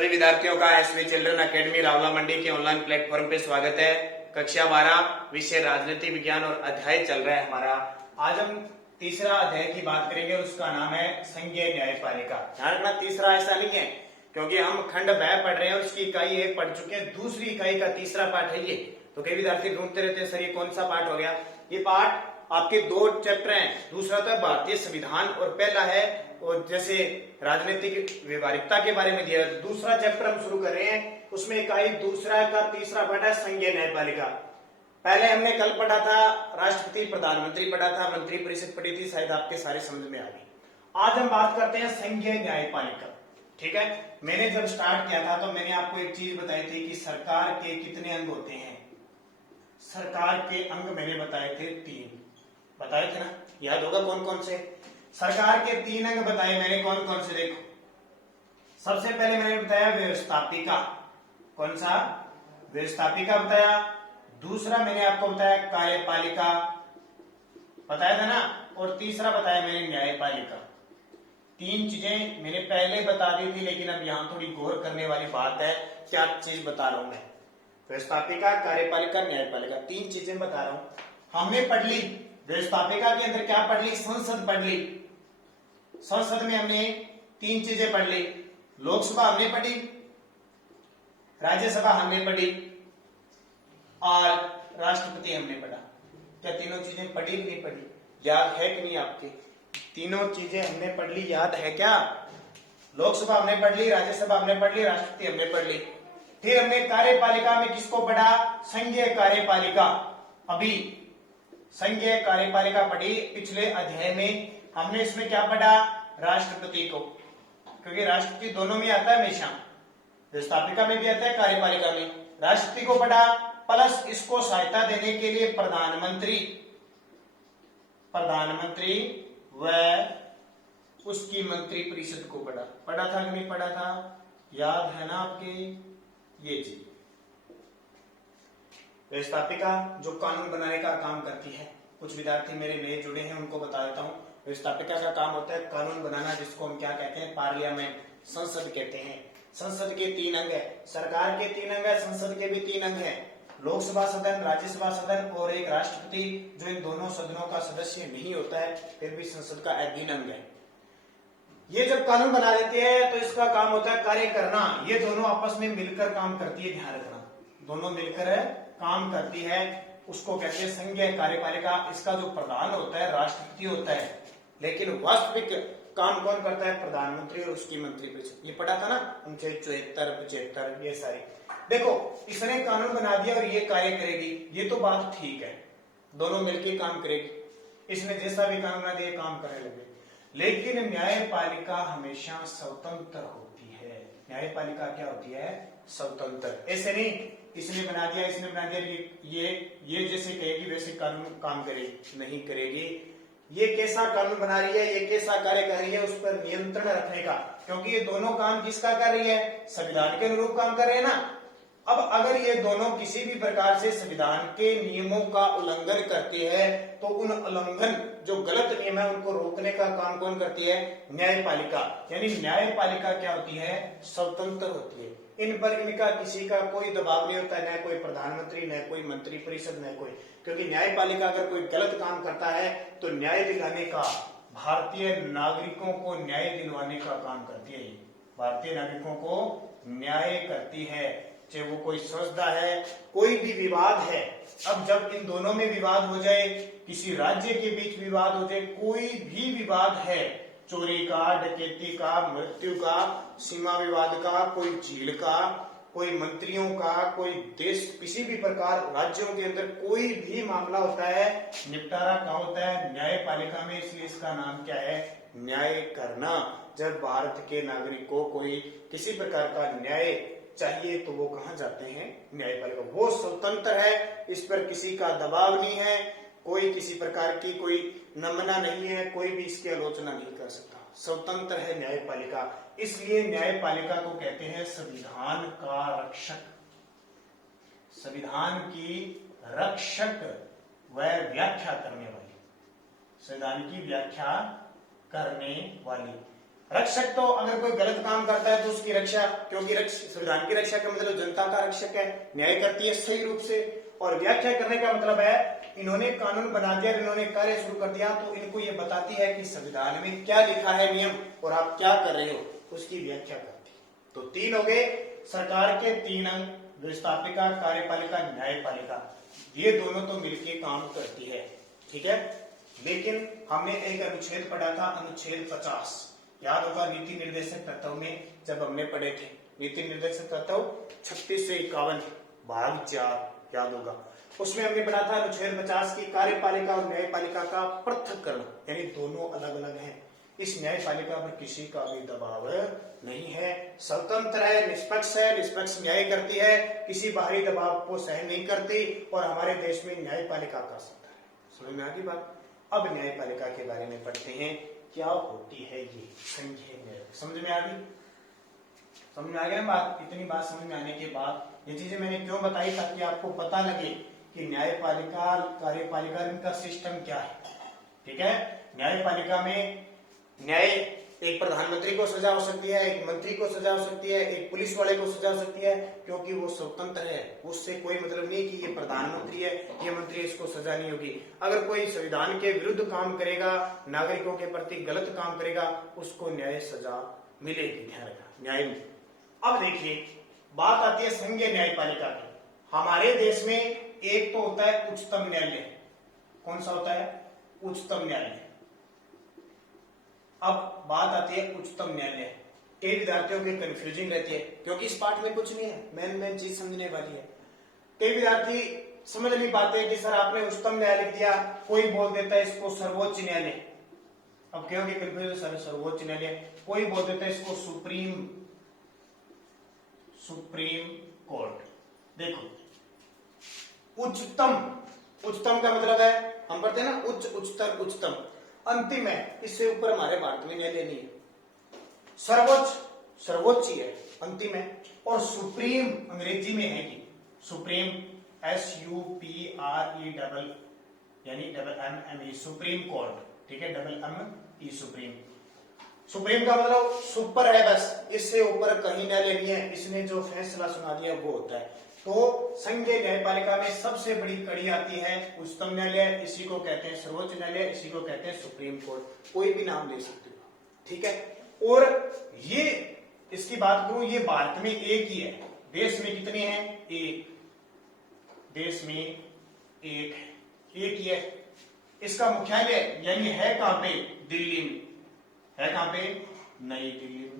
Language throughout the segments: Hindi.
सभी विद्यार्थियों का एसवी चिल्ड्रन अकेडमी रावला मंडी के ऑनलाइन प्लेटफॉर्म पे स्वागत है। कक्षा 12 विषय राजनीति विज्ञान और अध्याय चल रहा है हमारा। आज हम तीसरा अध्याय की बात करेंगे, उसका नाम है संघीय न्यायपालिका। ध्यान रखना, तीसरा ऐसा नहीं है क्योंकि हम खंड वह पढ़ रहे हैं और उसकी इकाई 1 पढ़ चुके हैं, दूसरी इकाई का तीसरा पाठ है ये। तो कई विद्यार्थी ढूंढते रहते हैं सर ये कौन सा पाठ हो गया। ये पाठ आपके 2 चैप्टर हैं, दूसरा तो है भारतीय संविधान और पहला है और जैसे राजनीतिक व्यवहारिकता के बारे में दिया है। दूसरा चैप्टर हम शुरू कर रहे हैं, उसमें इकाई दूसरा का तीसरा पाठ है संघीय न्यायपालिका। पहले हमने कल पढ़ा था राष्ट्रपति प्रधानमंत्री पढ़ा था, मंत्री परिषद पढ़ी थी, शायद आपके सारे समझ में आ गई। आज हम बात करते हैं संघीय न्यायपालिका। ठीक है, मैंने जब स्टार्ट किया था तो मैंने आपको एक चीज बताई थी कि सरकार के कितने अंग होते हैं। सरकार के अंग मैंने बताए थे 3, बताए थे ना, याद होगा कौन कौन से। सरकार के 3 अंग बताए मैंने, कौन कौन से देखो। सबसे पहले मैंने बताया व्यवस्थापिका, कौन सा, व्यवस्थापिका बताया। दूसरा मैंने आपको बताया कार्यपालिका, बताया था ना, और तीसरा बताया मैंने न्यायपालिका। 3 चीजें मैंने पहले बता दी थी, लेकिन अब यहां थोड़ी गौर करने वाली बात है, क्या चीज बता रहा हूं मैं। व्यवस्थापिका, कार्यपालिका, न्यायपालिका, 3 चीजें बता रहा हूं। हमने पढ़ ली व्यवस्थापिका के अंदर क्या पढ़ ली, संसद पढ़ ली। संसद में हमने 3 चीजें पढ़ ली, लोकसभा हमने पढ़ी, राज्यसभा हमने पढ़ी और राष्ट्रपति हमने पढ़ा। क्या तीनों चीजें पढ़ी कि नहीं पढ़ी, याद है कि नहीं आपके। तीनों चीजें हमने पढ़ ली, याद है क्या। लोकसभा हमने पढ़ ली, राज्यसभा हमने पढ़ ली, राष्ट्रपति हमने पढ़ ली। फिर हमने कार्यपालिका में किसको पढ़ा, संघीय कार्यपालिका। अभी संघीय कार्यपालिका पढ़ी पिछले अध्याय में। हमने इसमें क्या पढ़ा, राष्ट्रपति को, क्योंकि राष्ट्रपति दोनों में आता है हमेशा, व्यवस्थापिका में भी आता है, कार्यपालिका में। राष्ट्रपति को पढ़ा, प्लस इसको सहायता देने के लिए प्रधानमंत्री व उसकी मंत्री परिषद को पढ़ा। पढ़ा था कि नहीं पढ़ा था, याद है ना आपके। ये चीज व्यवस्थापिका जो कानून बनाने का काम करती है। कुछ विद्यार्थी मेरे नए जुड़े हैं, उनको बता देता हूं। व्यवस्थापिका का काम होता है कानून बनाना, जिसको हम क्या कहते हैं, पार्लियामेंट, संसद कहते हैं। संसद के 3 अंग है, सरकार के 3 अंग है, संसद के भी 3 अंग है। लोकसभा सदन, राज्यसभा सदन और एक राष्ट्रपति, जो इन दोनों सदनों का सदस्य नहीं होता है, फिर भी संसद का अधीन अंग है। ये जब कानून बना देते हैं तो इसका काम होता है कार्य करना। ये दोनों आपस में मिलकर काम करती है, ध्यान रखना, दोनों मिलकर काम करती है, उसको कहते हैं संघीय कार्यपालिका। इसका जो प्रधान होता है राष्ट्रपति होता है, लेकिन वास्तविक काम कौन करता है, प्रधानमंत्री और उसकी मंत्री परिषद। ये पढ़ा था ना 74, 75, ये सारी। देखो, इसने कानून बना दिया और ये कार्य करेगी, ये तो बात ठीक है, दोनों मिलकर काम करेगी। इसने जैसा भी कानून बना दिया काम करने लगे। लेकिन न्यायपालिका हमेशा स्वतंत्र होती है। न्यायपालिका क्या होती है, स्वतंत्र। ऐसे नहीं इसने बना दिया, इसने बना दिया, ये जैसे कहेगी वैसे कानून काम करेगी, नहीं करेगी। ये कैसा कानून बना रही है, ये कैसा कार्य कर रही है, उस पर नियंत्रण रखने का, क्योंकि ये दोनों काम किसका कर रही है, संविधान के अनुरूप काम कर रहे हैं ना। अब अगर ये दोनों किसी भी प्रकार से संविधान के नियमों का उल्लंघन करती है, तो उन उल्लंघन जो गलत नियम है उनको रोकने का काम कौन करती है, न्यायपालिका। यानी न्यायपालिका क्या होती है, स्वतंत्र होती है। इन पर इनका किसी का कोई दबाव नहीं होता है, न कोई प्रधानमंत्री, न कोई मंत्री परिषद, न कोई। क्योंकि न्यायपालिका अगर कोई गलत काम करता है तो न्याय दिलाने का, भारतीय नागरिकों को न्याय दिलवाने का काम करती है। भारतीय नागरिकों को न्याय करती है, चाहे वो कोई संस्था है, कोई भी विवाद है। अब जब इन दोनों में विवाद हो जाए, किसी राज्य के बीच विवाद हो जाए, कोई भी विवाद है, चोरी का, डकैती का, मृत्यु का, सीमा विवाद का, कोई झील का, कोई मंत्रियों का, कोई देश, किसी भी प्रकार राज्यों के अंदर कोई भी मामला होता है, निपटारा कहाँ होता है, न्यायपालिका में। इसलिए इसका नाम क्या है, न्याय करना। जब भारत के नागरिक को कोई किसी प्रकार का न्याय चाहिए तो वो कहाँ जाते हैं, न्यायपालिका। वो स्वतंत्र है, इस पर किसी का दबाव नहीं है, कोई किसी प्रकार की कोई नमना नहीं है, कोई भी इसकी आलोचना नहीं कर सकता, स्वतंत्र है न्यायपालिका। इसलिए न्यायपालिका को कहते हैं संविधान का रक्षक, संविधान की रक्षक व व्याख्या करने वाली, संविधान की व्याख्या करने वाली। रक्षक तो अगर कोई गलत काम करता है तो उसकी रक्षा, क्योंकि संविधान की रक्षा का मतलब जनता का रक्षक है, न्याय करती है सही रूप से। और व्याख्या करने का मतलब है इन्होंने कानून बना दिया, इन्होंने कार्य शुरू कर दिया, तो इनको ये बताती है कि संविधान में क्या लिखा है नियम और आप क्या कर रहे हो, उसकी व्याख्या करती है। तो 3 हो गए सरकार के 3 अंग, व्यवस्थापिका, कार्यपालिका, न्यायपालिका, ये दोनों तो मिलकर काम करती है, ठीक है। लेकिन हमने एक अनुच्छेद पढ़ा था, अनुच्छेद 50, याद होगा नीति निर्देशक तत्व में जब हमने पढ़े थे, नीति निर्देशक तत्व 36 से 51 भाग 4, याद होगा। उसमें हमने पढ़ा था अनुच्छेद 50 की कार्यपालिका और न्यायपालिका का पृथक्करण, यानी दोनों अलग अलग हैं। इस न्यायपालिका पर किसी का भी दबाव नहीं है, स्वतंत्र है, निष्पक्ष है, निष्पक्ष न्याय करती है, किसी बाहरी दबाव को सहन नहीं करती, और हमारे देश में न्यायपालिका का सत्ता है। समझ में आ गई बात। अब न्यायपालिका के बारे में पढ़ते हैं, क्या होती है ये संघीय न्याय। समझ में आ गई, समझ में आ गया बात। इतनी बात समझ में आने के बाद ये चीजें मैंने क्यों बताई, ताकि आपको पता लगे कि न्यायपालिका, कार्यपालिका, इनका सिस्टम क्या है, ठीक है। न्यायपालिका में न्याय, एक प्रधानमंत्री को सजा हो सकती है, एक मंत्री को सजा हो सकती है, एक पुलिस वाले को सजा हो सकती है, क्योंकि वो स्वतंत्र है, उससे कोई मतलब नहीं कि ये प्रधानमंत्री है, ये मंत्री, इसको सजा नहीं होगी। अगर कोई संविधान के विरुद्ध काम करेगा, नागरिकों के प्रति गलत काम करेगा, उसको न्याय सजा मिलेगी, ध्यान रखना, न्याय में। अब देखिए बात आती है संघीय न्यायपालिका की। हमारे देश में एक तो होता है उच्चतम न्यायालय। कौन सा होता है? उच्चतम न्यायालय। अब बात आती है उच्चतम न्यायालय। कई विद्यार्थियों की कंफ्यूजिंग रहती है, क्योंकि इस पाठ में कुछ नहीं है, मेन चीज समझने वाली है। कई विद्यार्थी समझ नहीं पाते कि सर आपने उच्चतम न्यायालय लिख दिया, कोई बोल देता है इसको सर्वोच्च न्यायालय। अब क्योंकि कंफ्यूजन, सर सर्वोच्च न्यायालय, कोई बोल देता है इसको सुप्रीम कोर्ट। देखो उच्चतम, उच्चतम का मतलब है, हम पढ़ते हैं ना उच्च, उच्चतर, उच्चतम, अंतिम है, इससे ऊपर हमारे भारत में न्यायालय नहीं है। सर्वोच्च, सर्वोच्च ही है, अंतिम है। और सुप्रीम अंग्रेजी में है कि सुप्रीम, SUPRE, यानी MME, सुप्रीम कोर्ट, ठीक है, MME, सुप्रीम। सुप्रीम का मतलब सुपर है, बस इससे ऊपर कहीं न्यायालय नहीं है, इसने जो फैसला सुना दिया वो होता है। तो संघीय न्यायपालिका में सबसे बड़ी कड़ी आती है उच्चतम न्यायालय, इसी को कहते हैं सर्वोच्च न्यायालय, इसी को कहते हैं सुप्रीम कोर्ट, कोई भी नाम ले सकते हो, ठीक है। और ये, इसकी बात करूं, ये भारत में एक ही है, देश में कितने हैं? एक, देश में एक ही है। इसका मुख्यालय यानी है कहां पे? दिल्ली में। है कहां पे? नई दिल्ली में।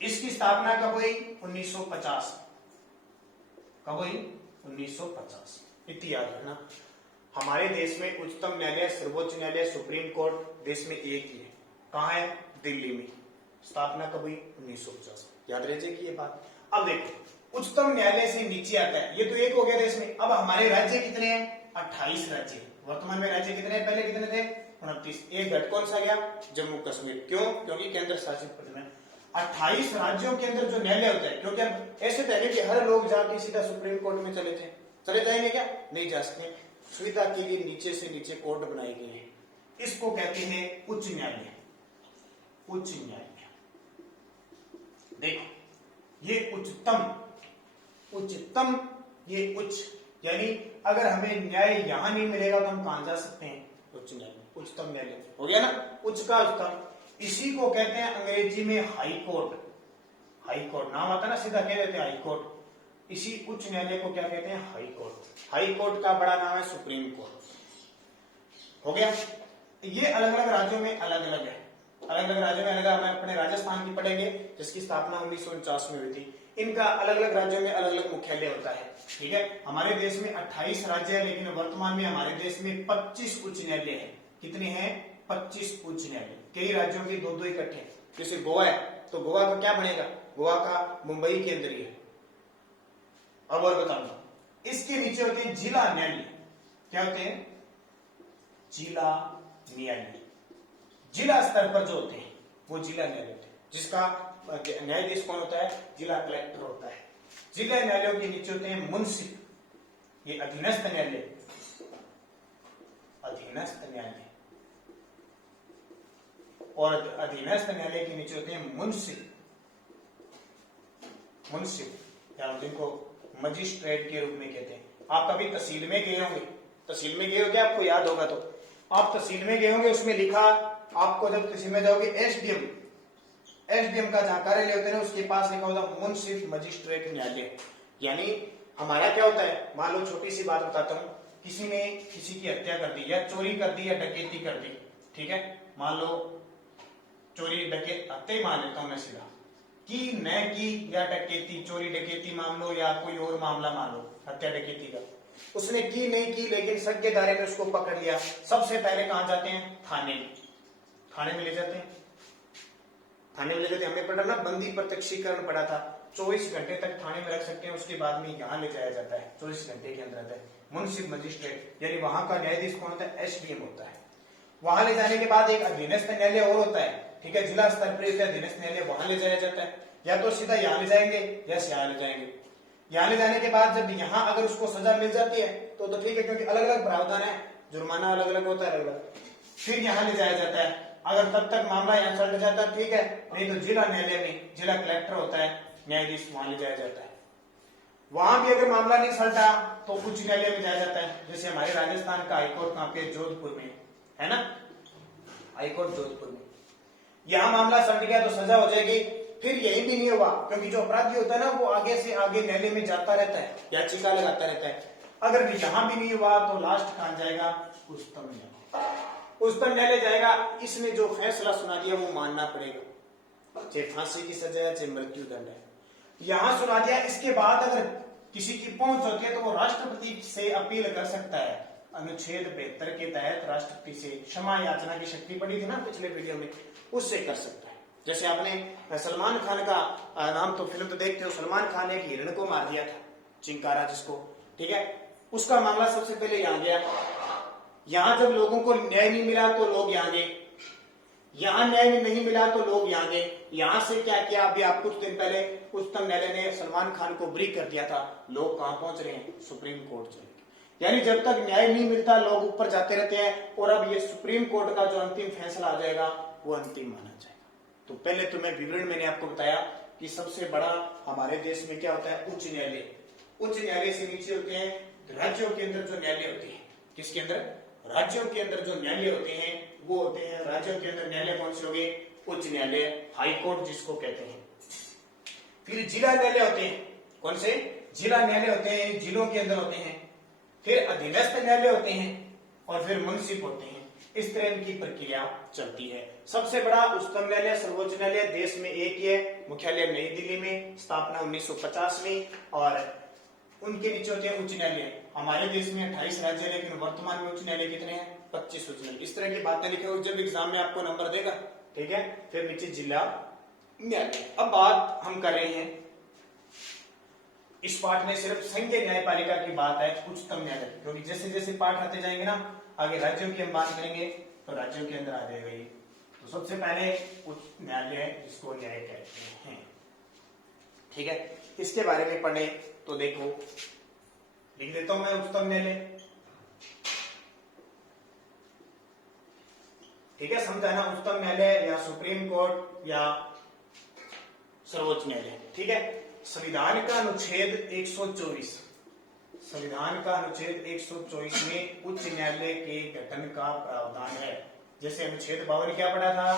इसकी स्थापना कब हुई? 1950। कब हुई? 1950। इतनी याद रखना। हमारे देश में उच्चतम न्यायालय, सर्वोच्च न्यायालय, सुप्रीम कोर्ट देश में एक ही है। कहां है? दिल्ली में। स्थापना कब हुई? 1950। याद रह जाएगी ये बात। अब देखो उच्चतम न्यायालय से नीचे आता है, ये तो एक हो गया देश में। अब हमारे राज्य कितने हैं? 28 राज्य। वर्तमान में राज्य कितने हैं? पहले कितने थे? 29। एक घट कौन सा गया? जम्मू कश्मीर। क्यों? क्योंकि केंद्र शासित प्रदेश में 28 राज्यों के अंदर जो न्यायालय होता है, क्योंकि ऐसे तो है कि हर लोग जाके सीधा सुप्रीम कोर्ट में चले जाएंगे क्या? नहीं जा सकते। सुविधा के लिए नीचे से नीचे कोर्ट बनाई गई है, इसको कहते हैं उच्च न्यायालय। उच्च न्यायालय, देखो ये उच्चतम, ये उच्च, यानी अगर हमें न्याय यहां नहीं मिलेगा तो हम कहां जा सकते हैं? उच्च न्यायालय, उच्चतम न्यायालय हो गया ना, उच्च का उच्चतम। इसी को कहते हैं अंग्रेजी में हाई कोर्ट। हाई कोर्ट नाम आता है ना, सीधा कह देते हैं हाई कोर्ट। इसी उच्च न्यायालय को क्या कहते हैं? High court. हाई कोर्ट का बड़ा नाम है सुप्रीम कोर्ट। हो गया। ये अलग अलग राज्यों में अलग अलग है, अलग अलग राज्यों में अलग। हम अपने राजस्थान की पढ़ेंगे जिसकी स्थापना 1949 में हुई थी। इनका अलग अलग राज्यों में अलग अलग मुख्यालय होता है, ठीक है। हमारे देश में 28 राज्य है, लेकिन वर्तमान में हमारे देश में 25 उच्च न्यायालय है। कितने हैं? 25 उच्च न्यायालय। कई राज्यों के दो इकट्ठे। जैसे गोवा है तो गोवा का क्या बनेगा? गोवा का मुंबई केंद्रीय है। अब और बताऊंगा, इसके नीचे होते हैं जिला न्यायालय। क्या होते हैं? जिला न्यायालय। जिला स्तर पर जो होते हैं वो जिला न्यायालय होते हैं, जिसका न्यायाधीश कौन होता है? जिला कलेक्टर होता है। जिला न्यायालयों के नीचे होते हैं मुंसिफ, ये अधीनस्थ न्यायालय। अधीनस्थ न्यायालय, और अधीनस्थ न्यायालय के नीचे होते हैं मुंसिफ, या जिनको मजिस्ट्रेट के रूप में कहते हैं। आप कभी तहसील में गए होंगे, तहसील में गए होंगे, आपको याद होगा तो आप तहसील में गए होंगे, उसमें लिखा आपको, जब तहसील में जाओगे एसडीएम का जहां कार्यालय होता है ना, उसके पास लिखा होता है मुंसिफ मजिस्ट्रेट न्यायालय। यानी हमारा क्या होता है, मान लो छोटी सी बात बताता हूँ, किसी ने किसी की हत्या कर दी या चोरी कर दी या डकैती कर दी, ठीक है, मान लो चोरी डकैती, हत्या ही मान लेता हूं मैं सीधा, की न की या डकैती, चोरी डकैती मान लो या कोई और मामला मान लो, हत्या डकैती का, उसने की नहीं की, लेकिन सग के दायरे में उसको पकड़ लिया। सबसे पहले कहां जाते हैं, थाने में ले जाते हैं, थाने में ले जाते हैं। हमें पढ़ा ना, बंदी प्रत्यक्षीकरण पड़ा था, 24 घंटे तक थाने में रख सकते हैं, उसके बाद में यहाँ ले जाया जाता है, 24 घंटे के अंदर मुंसिफ मजिस्ट्रेट, यानी वहां का न्यायाधीश कौन होता है, एसडीएम होता है। वहां ले जाने के बाद एक अधीनस्थ न्यायालय और होता है, ठीक है, जिला स्तर पर अधीनस्थ न्यायालय, वहां ले जाया जाता है, या तो सीधा यहाँ ले जाएंगे या यहाँ ले जाएंगे। यहाँ ले जाने के बाद जब यहाँ अगर उसको सजा मिल जाती है तो ठीक है, क्योंकि अलग अलग प्रावधान है, जुर्माना अलग अलग होता है, अलग अलग, फिर यहाँ ले जाया जाता है। अगर तब तक मामला यहाँ चल जाता है, ठीक है, नहीं तो जिला न्यायालय में जिला कलेक्टर होता है न्यायाधीश, वहां ले जाया जाता है। वहां भी अगर मामला नहीं सलटा तो उच्च न्यायालय में जाया जाता है। जैसे हमारे राजस्थान का हाईकोर्ट कहाँ पे, जोधपुर में है ना, हाईकोर्ट जोधपुर में। यहाँ मामला सलट गया तो सजा हो जाएगी। फिर यही भी नहीं हुआ, क्योंकि जो अपराधी होता है ना, वो आगे से आगे न्यायालय में जाता रहता है, याचिका लगाता रहता है। अगर यहाँ भी नहीं हुआ तो लास्ट कहां जाएगा, उच्चतम न्यायालय। उच्चतम न्यायालय जाएगा, इसने जो फैसला सुना दिया वो मानना पड़ेगा, चाहे फांसी की सजा है चाहे मृत्यु दंड है। यहां सुना दिया, इसके बाद अगर किसी की पहुंच होती है तो वो राष्ट्रपति से अपील कर सकता है। अनुच्छेद 72 के तहत राष्ट्रपति से क्षमा याचना की शक्ति पड़ी थी ना पिछले वीडियो में, उससे कर सकता है। जैसे आपने सलमान खान का नाम तो फिल्म तो देखते हो, सलमान खान ने एक हिरण को मार दिया था, चिंकारा जिसको, ठीक है, उसका मामला सबसे पहले यहाँ गया। यहां जब लोगों को न्याय नहीं मिला तो लोग यहाँ गए, यहां न्याय नहीं मिला तो लोग यहाँ गए। यहां से क्या किया, अभी आप कुछ दिन पहले उच्चतम न्यायालय ने सलमान खान को ब्री कर दिया था, लोग कहां पहुंच रहे हैं, सुप्रीम कोर्ट चले गए। यानी जब तक न्याय नहीं मिलता लोग ऊपर जाते रहते हैं, और अब ये सुप्रीम कोर्ट का जो अंतिम फैसला आ जाएगा वो अंतिम माना जाएगा। तो पहले तो मैं विवरण मैंने आपको बताया कि सबसे बड़ा हमारे देश में क्या होता है, उच्च न्यायालय। उच्च न्यायालय से नीचे होते हैं राज्यों के अंदर जो न्यायालय होते हैं, किसके अंदर, राज्यों के अंदर जो न्यायालय होते हैं वो होते हैं, राज्यों के अंदर न्यायालय कौन से हो गए, उच्च न्यायालय, हाईकोर्ट जिसको कहते हैं। फिर जिला न्यायालय होते हैं, कौन से, जिला न्यायालय होते हैं, जिलों के अंदर होते हैं। फिर अधीनस्थ न्यायालय होते हैं, और फिर मुंसिफ होते हैं। इस तरह की प्रक्रिया चलती है। सबसे बड़ा उच्चतम न्यायालय, सर्वोच्च न्यायालय देश में एक ही है, मुख्यालय नई दिल्ली में, स्थापना 1950 में, और उनके नीचे होते हैं उच्च न्यायालय। हमारे देश में 28 राज्य है, लेकिन वर्तमान में उच्च न्यायालय कितने हैं, 25 उच्च न्यायालय। इस तरह की बातें लिखे हो, जब एग्जाम में आपको नंबर देगा, ठीक है। फिर नीचे जिला न्यायालय। अब बात हम कर रहे हैं, इस पाठ में सिर्फ संघीय न्यायपालिका की बात है, उच्चतम न्यायालय, क्योंकि जैसे जैसे पाठ आते जाएंगे ना, आगे राज्यों की हम बात करेंगे तो राज्यों के अंदर आ जाएगा ये। तो सबसे पहले उच्च न्यायालय जिसको न्याय कहते हैं, ठीक है, इसके बारे में पढ़े तो देखो, लिख देता हूं मैं उच्चतम न्यायालय, ठीक है, समझा ना, उच्चतम न्यायालय या सुप्रीम कोर्ट या सर्वोच्च न्यायालय, ठीक है। संविधान का अनुच्छेद 124, संविधान का अनुच्छेद 124 में उच्च न्यायालय के गठन का प्रावधान है। जैसे अनुच्छेद 52 क्या पढ़ा था,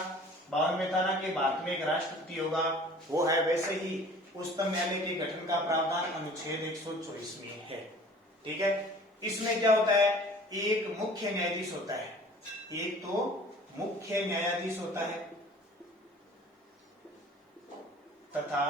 52 में था ना कि भारत में एक राष्ट्रपति होगा, वो है, वैसे ही उच्चतम न्यायालय के गठन का प्रावधान अनुच्छेद 124 में है, ठीक है। इसमें क्या होता है, एक मुख्य न्यायाधीश होता है, एक तो मुख्य न्यायाधीश होता है तथा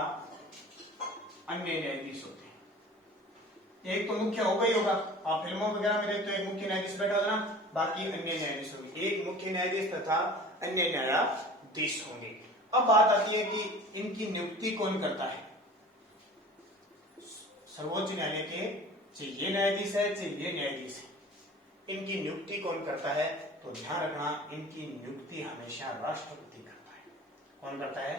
अन्य न्यायाधीश होते हैं। एक तो मुख्य होगा ही होगा, आप फिल्मों वगैरह में देखते हो एक मुख्य न्यायाधीश बैठा होगा ना, बाकी अन्य न्यायाधीश होंगे, एक मुख्य न्यायाधीश तथा अन्य न्यायाधीश होंगे। अब बात आती है कि इनकी नियुक्ति कौन करता है। सर्वोच्च न्यायालय के चाहे ये न्यायाधीश है चाहे ये न्यायाधीश है, इनकी नियुक्ति कौन करता है, तो ध्यान रखना, इनकी नियुक्ति हमेशा राष्ट्रपति करता है। कौन करता है,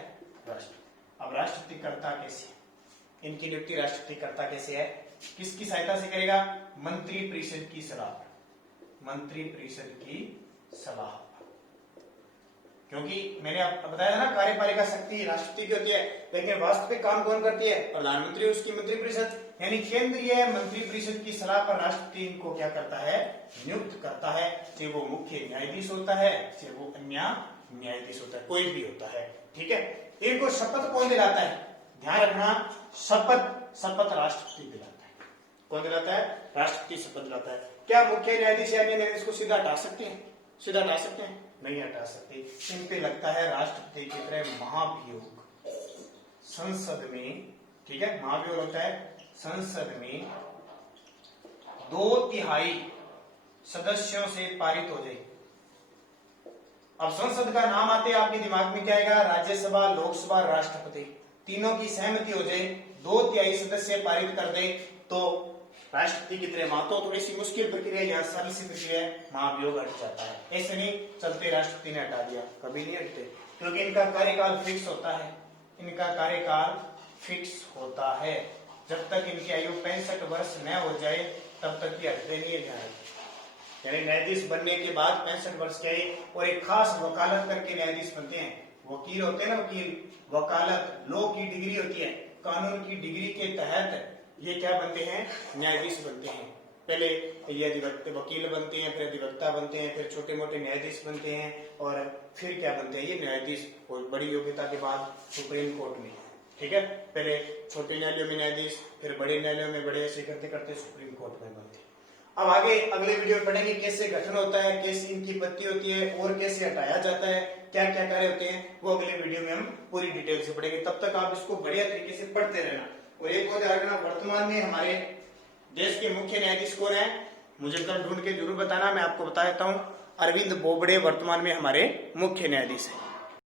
राष्ट्रपति। अब राष्ट्रपति करता कैसे, इनकी नियुक्ति राष्ट्रपति करता कैसे है, किसकी सहायता से करेगा, मंत्रिपरिषद की सलाह, मंत्रिपरिषद की सलाह, क्योंकि मैंने आपको बताया था ना, कार्यपालिका शक्ति राष्ट्रपति की होती है, लेकिन वास्तविक काम कौन करती है? प्रधानमंत्री, उसकी मंत्रिपरिषद, यानी केंद्रीय मंत्रिपरिषद की सलाह पर राष्ट्रपति इनको क्या करता है? नियुक्त करता है। चाहे वो मुख्य न्यायाधीश होता है, चाहे वो अन्य न्यायाधीश होता है, कोई भी होता है, ठीक है। इनको शपथ कौन दिलाता है? ध्यान रखना, शपथ राष्ट्रपति दिलाता है। कौन दिलाता है? राष्ट्रपति शपथ दिलाता है। क्या मुख्य न्यायाधीश या अन्य न्यायाधीश को सीधा हटा सकते हैं? सीधा हटा सकते हैं? नहीं हटा सकते। इन पे लगता है राष्ट्रपति की तरह महाभियोग संसद में, ठीक है, महाभियोग होता है संसद में 2/3 सदस्यों से पारित हो जाए। अब संसद का नाम आते आपके दिमाग में क्या आएगा? राज्यसभा, लोकसभा, राष्ट्रपति, तीनों की सहमति हो जाए, 2/3 सदस्य पारित कर दे तो राष्ट्रपति की तरह मातो थोड़ी सी मुश्किल प्रक्रिया या सरल सी प्रक्रिया महाभियोग हट जाता है। ऐसे नहीं चलते राष्ट्रपति ने हटा दिया, कभी नहीं हटते, क्योंकि इनका कार्यकाल फिक्स होता है। इनका कार्यकाल फिक्स होता है। जब तक इनकी आयु 65 वर्ष न हो जाए तब तक ये हटते नहीं है। यानी न्यायाधीश बनने के बाद 65 वर्ष के और एक खास वकालत करके न्यायाधीश बनते हैं। वकील होते हैं ना, वकील, वकालत, लॉ की डिग्री होती है, कानून की डिग्री के तहत ये क्या बनते हैं? न्यायाधीश बनते हैं। पहले ये वकील बनते हैं, फिर अधिवक्ता बनते हैं, फिर छोटे मोटे न्यायाधीश बनते हैं, और फिर क्या बनते हैं? ये न्यायाधीश, और बड़ी योग्यता के बाद सुप्रीम कोर्ट में, ठीक है। पहले छोटे न्यायालयों में न्यायाधीश, फिर बड़े न्यायालयों में बड़े, ऐसे करते करते सुप्रीम कोर्ट में बनते हैं। अब आगे अगले वीडियो में पढ़ेंगे कैसे गठन होता है, कैसे इनकी पत्ती होती है, और कैसे हटाया जाता है, क्या क्या कार्य होते हैं, वो अगले वीडियो में हम पूरी डिटेल से पढ़ेंगे। तब तक आप इसको बढ़िया तरीके से पढ़ते रहना। और एक और ध्यान रखना, वर्तमान में हमारे देश के मुख्य न्यायाधीश कौन है? मुझे कल ढूंढ के जरूर बताना, मैं आपको बता देता हूँ। अरविंद बोबड़े वर्तमान में हमारे मुख्य न्यायाधीश है।